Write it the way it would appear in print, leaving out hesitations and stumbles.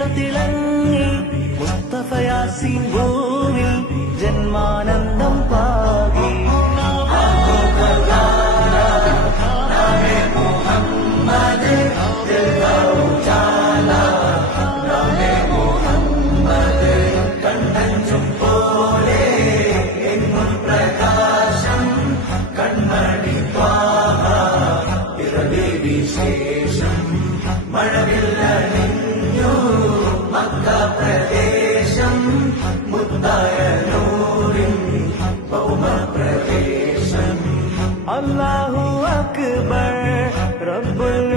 തിളങ്ങി മുസ്തഫ യാസീൻ ഭൂവിൽ ജന്മാനന്ദം പാകി. വിശേഷം മഴവില്ലണിഞ്ഞു മക്ക പ്രദേശം മുത്തായ നൂറിൻ ഭൗമ പ്രവേശം. അല്ലാഹു അക്ബർ റബ്ബുൽ